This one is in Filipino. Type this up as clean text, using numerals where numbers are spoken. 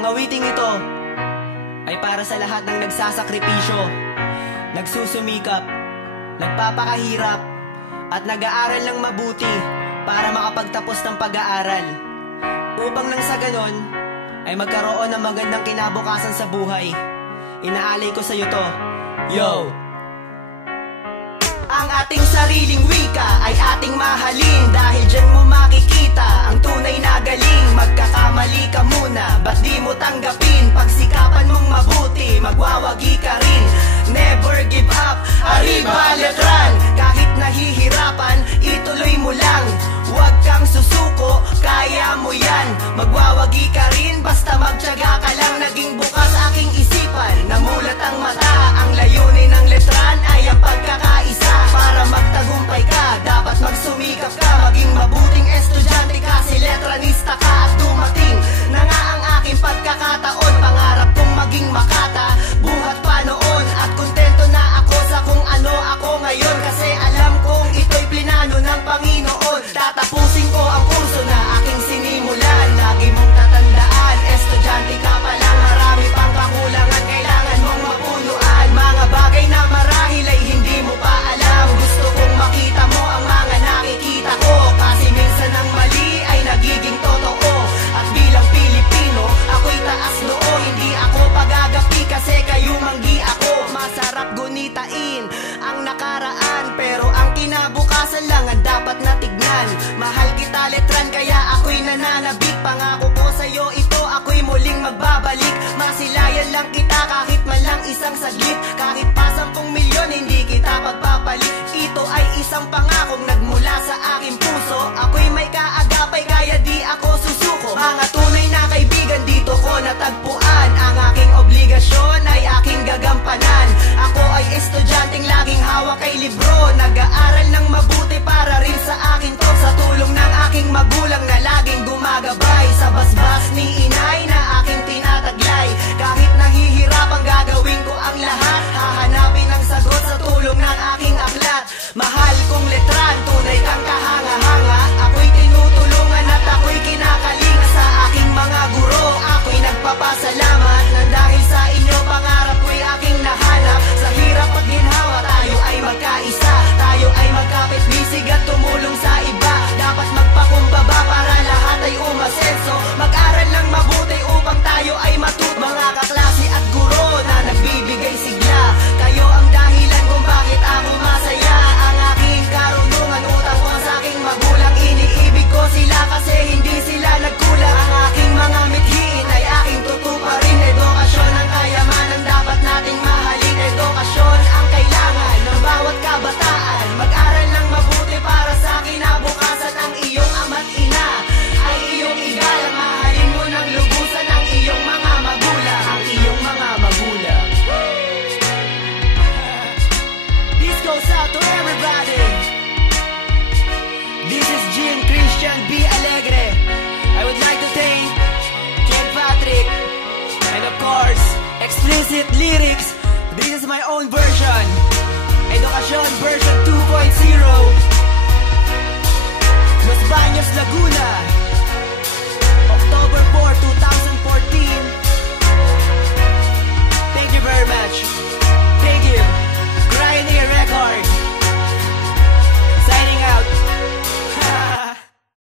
Ang awiting ito ay para sa lahat ng nagsasakripisyo, nagsusumikap, nagpapakahirap, at nag-aaral ng mabuti para makapagtapos ng pag-aaral, upang nang sa ganon ay magkaroon ng magandang kinabukasan sa buhay. Inaalay ko sa'yo to. Yo! Ang ating sariling wika ay ating mahalin, dahil dyan mo makikita ang tunay na galing. Magkakamali ka muna, ba't di mo tanggapin? Pagsikapan mong mabuti, magwawagi ka rin. Never give up, arriba letran. Kahit nahihirapan, ituloy mo lang. Huwag kang susuko, kaya mo yan. Magwawagi ka rin, basta magtiyaga ka lang. Naging bukas aking isipan, namulat ang mata. Ang layunin ng letran ay ang pagkakaisa. Para magtagumpay ka, dapat magsumikap ka. Maging mabuting estudyante kasi letranista ka. At dumating na nga ang aking pagkakataon. Pangarap kong maging makata, buhat pa noon. At kontento na ako sa kung ano ako ngayon, kasi alam kong ito'y plinano ng Panginoon. Tatapusin ko ang kurso na aking sinimulan. Lagi mong tatandaan, estudyante ka pa lang. Marami pang kakulangan, kailangan mong mapunuan. Mga bagay na marahil ay hindi mo pa alam. Gusto kong makita mo ang mga nakikita ko, kasi minsan ang mali ay nagiging totoo. At bilang Pilipino, ako'y taas noo. Hindi ako pagagapi kasi kayo manggi ako. Masarap gunitain ang nakaraan, pero ang kinabukasan lang ang dapat natignan. Mahal kita letran, kaya ako'y nananabik. Pangako ko sa'yo ito, ako'y muling magbabalik. Masilayan lang kita kahit man lang isang saglit. Kahit pa 10 milyon, hindi kita pagpapalit. Ito ay isang pangakong nagmula sa aking puso. Ako'y may kaagapay, kaya di ako susuko. Mga tunay na kaibigan, dito ko natagpuan. Ang aking obligasyon ay aking gagampanan. Ako ay estudyanteng laging hawak kay libro. Nag-aaral ng mabuti para rin sa akin to. Sa tulong ng aking magulang na laging gumagabay. Sa basbas ni inay na aking tinataglay. Kahit nahihirapang gagawin ko ang lahat. Hahanapin ang sagot sa tulong ng aking aklat. Mahal kong letran, tunay kang kahanga-hanga. Ako'y tinutulungan at ako'y kinakalinga. Sa aking mga guro, ako'y nagpapasalamat. Nang dahil sa inyo, pangarap ko'y aking nahanap. Sa hirap at ginhawa, tayo ay magkaisa. Tayo ay magkapit-bisig at tumulong sa iba. Dapat magpakumbaba para lahat ay umasenso. Mag-aral ng mabuti upang tayo ay matuto. Mga kaklase at guro na nagbibigay sigla, kayo ang dahilan kung bakit ako masaya. Ang aking karunungan, utang ko sa aking magulang. Iniibig ko sila kasi hindi sila nagkulang. Ang aking mga mithiin ay aking tutuparin. Edukasyon ang kayamanan, dapat nating mahalin. Edukasyon ang kailangan ng bawat kabataan. Mag-aral ng mabuti para sa kinabukasan. Ang iyong ama't ina ay iyong igalang. Mahalin mo ng lubusan ang iyong mga magulang. Ang iyong mga magulang. This goes out to everybody. This is Jean Christian B. Alegre. I would like to thank Ken Patrick, and of course, Explicit Lyrics. This is my own version, Edukasyon version 2.0. Los Baños, Laguna.